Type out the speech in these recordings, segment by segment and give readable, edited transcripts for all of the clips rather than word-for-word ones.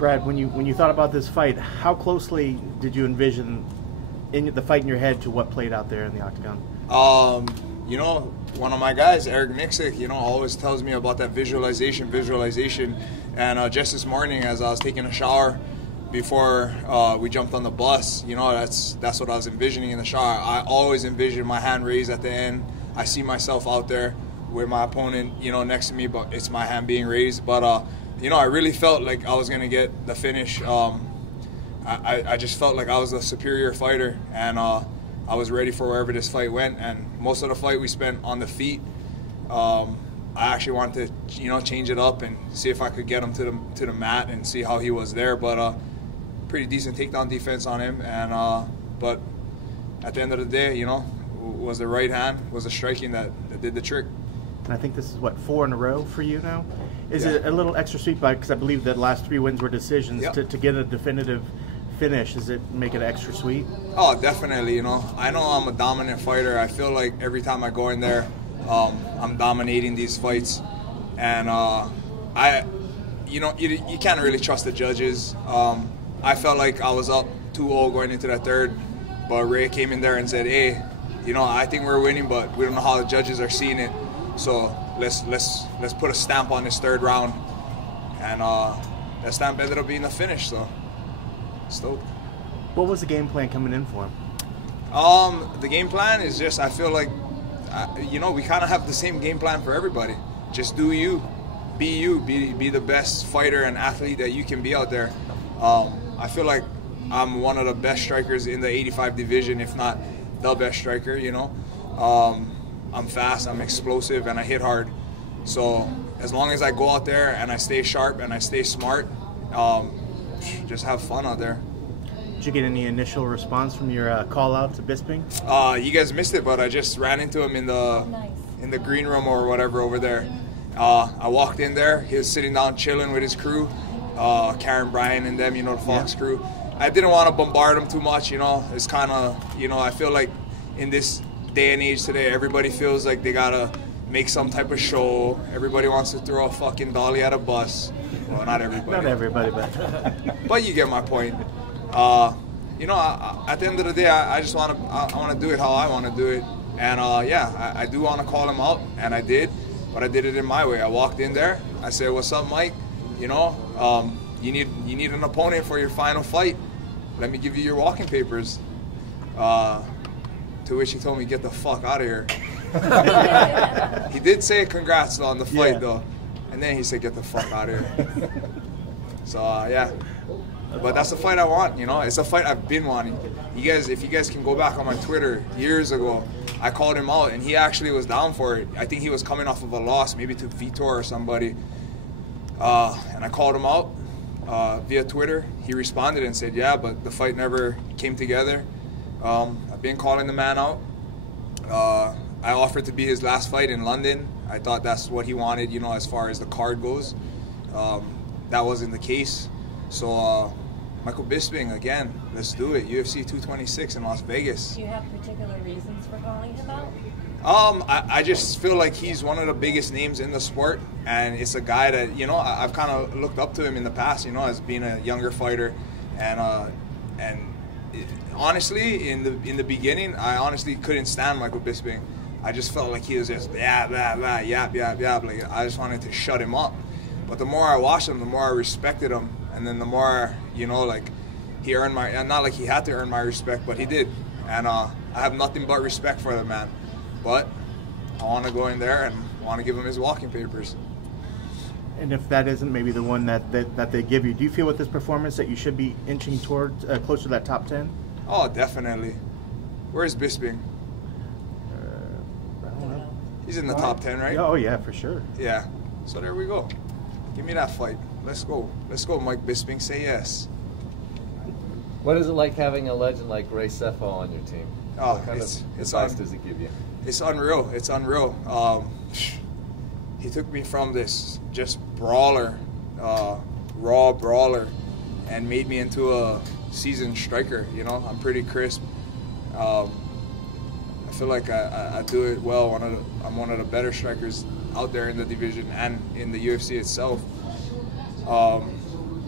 Brad, when you thought about this fight, how closely did you envision in the fight in your head to what played out there in the octagon? You know, one of my guys, Eric Mixic, you know, always tells me about that visualization. And just this morning, as I was taking a shower before we jumped on the bus, you know, that's what I was envisioning in the shower. I always envision my hand raised at the end. I see myself out there with my opponent, you know, next to me, but it's my hand being raised. But you know, I really felt like I was gonna get the finish. I just felt like I was a superior fighter, and I was ready for wherever this fight went. And most of the fight we spent on the feet. I actually wanted to, you know, change it up and see if I could get him to the mat and see how he was there. But pretty decent takedown defense on him. And but at the end of the day, you know, was the right hand, was the striking that did the trick. And I think this is what, 4 in a row for you now. Is it a little extra sweet because I believe that last 3 wins were decisions to get a definitive finish? Does it make it extra sweet? Oh, definitely. You know I'm a dominant fighter. I feel like every time I go in there, I'm dominating these fights, and you can't really trust the judges. I felt like I was up 2-0 going into that third, but Ray came in there and said, "Hey, you know, I think we're winning, but we don't know how the judges are seeing it. So let's put a stamp on this third round," and that stamp ended up being the finish. So stoked. What was the game plan coming in for him? The game plan is just, I feel like, you know, we kind of have the same game plan for everybody. Just do you, be the best fighter and athlete that you can be out there. I feel like I'm one of the best strikers in the 85 division, if not the best striker. You know, I'm fast, I'm explosive, and I hit hard. So as long as I go out there and I stay sharp and I stay smart, just have fun out there. Did you get any initial response from your call out to Bisping? You guys missed it, but I just ran into him in the green room or whatever over there. I walked in there. He was sitting down chilling with his crew, Karen, Brian, and them, you know, the Fox crew. I didn't want to bombard him too much, you know. It's kind of, you know, I feel like in this day and age today, everybody feels like they gotta make some type of show. Everybody wants to throw a fucking dolly at a bus. Well, not everybody. Not everybody, but you get my point. You know, at the end of the day, I just want to do it how I want to do it. And yeah, I do want to call him out, and I did, but I did it in my way. I walked in there. I said, "What's up, Mike? You know, you need an opponent for your final fight. Let me give you your walking papers." To which he told me, "Get the fuck out of here." He did say congrats on the fight though, and then he said, "Get the fuck out of here." So yeah. But that's the fight I want, you know. It's a fight I've been wanting. If you guys can go back on my Twitter years ago, I called him out, and he actually was down for it. I think he was coming off of a loss, maybe to Vitor or somebody. And I called him out via Twitter. He responded and said, "Yeah, but the fight never came together." I've been calling the man out. I offered to be his last fight in London. I thought that's what he wanted, you know, as far as the card goes. That wasn't the case. So Michael Bisping, again, let's do it. UFC 226 in Las Vegas. Do you have particular reasons for calling him out? I just feel like he's one of the biggest names in the sport, and it's a guy that, you know, I've kind of looked up to him in the past, you know, as being a younger fighter, and honestly, in the beginning, I honestly couldn't stand Michael Bisping. I just felt like he was just blah blah blah, yap yap yap. Like, I just wanted to shut him up. But the more I watched him, the more I respected him. And then the more, you know, like, he earned my, not like he had to earn my respect, but he did. And I have nothing but respect for the man. But I want to go in there and want to give him his walking papers. And if that isn't maybe the one that they give you, do you feel with this performance that you should be inching towards closer to that top 10? Oh, definitely. Where's Bisping? I don't know. He's in the top 10, right? Oh, yeah, for sure. Yeah. So there we go. Give me that fight. Let's go. Let's go, Mike Bisping. Say yes. What is it like having a legend like Ray Cephal on your team? Oh, what kind of advice does it give you? It's unreal. It's unreal. He took me from this just brawler, raw brawler, and made me into a seasoned striker. You know, I'm pretty crisp. I feel like I do it well. I'm one of the better strikers out there in the division and in the UFC itself.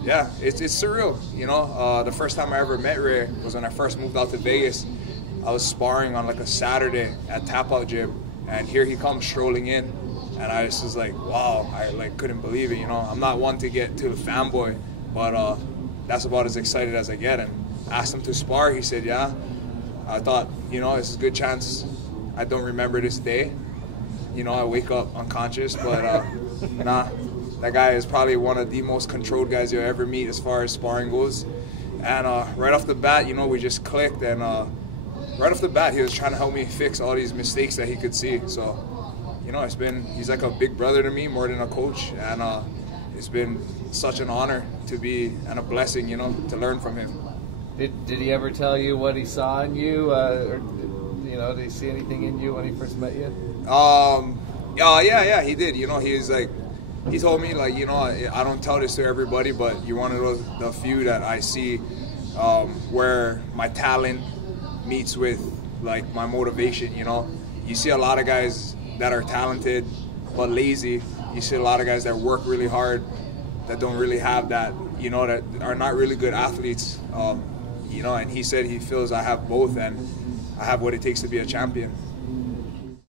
Yeah, it's surreal. You know, the first time I ever met Ray was when I first moved out to Vegas. I was sparring on like a Saturday at Tap Out Gym, and here he comes strolling in, and I just was like, wow, I like couldn't believe it. You know, I'm not one to get to the fanboy, but that's about as excited as I get. And asked him to spar. He said, yeah. I thought, you know, this is a good chance. I don't remember this day. You know, I wake up unconscious, but nah. That guy is probably one of the most controlled guys you'll ever meet as far as sparring goes. And right off the bat, you know, we just clicked. And right off the bat, he was trying to help me fix all these mistakes that he could see. So, you know, he's like a big brother to me more than a coach. And it's been such an honor to be, and a blessing, you know, to learn from him. Did he ever tell you what he saw in you? Or, you know, did he see anything in you when he first met you? Yeah, he did. You know, he told me, like, you know, I don't tell this to everybody, but you're one of the few that I see where my talent meets with, like, my motivation, you know. You see a lot of guys that are talented but lazy. You see a lot of guys that work really hard that don't really have that, you know, that are not really good athletes. You know, and he said he feels I have both, and I have what it takes to be a champion.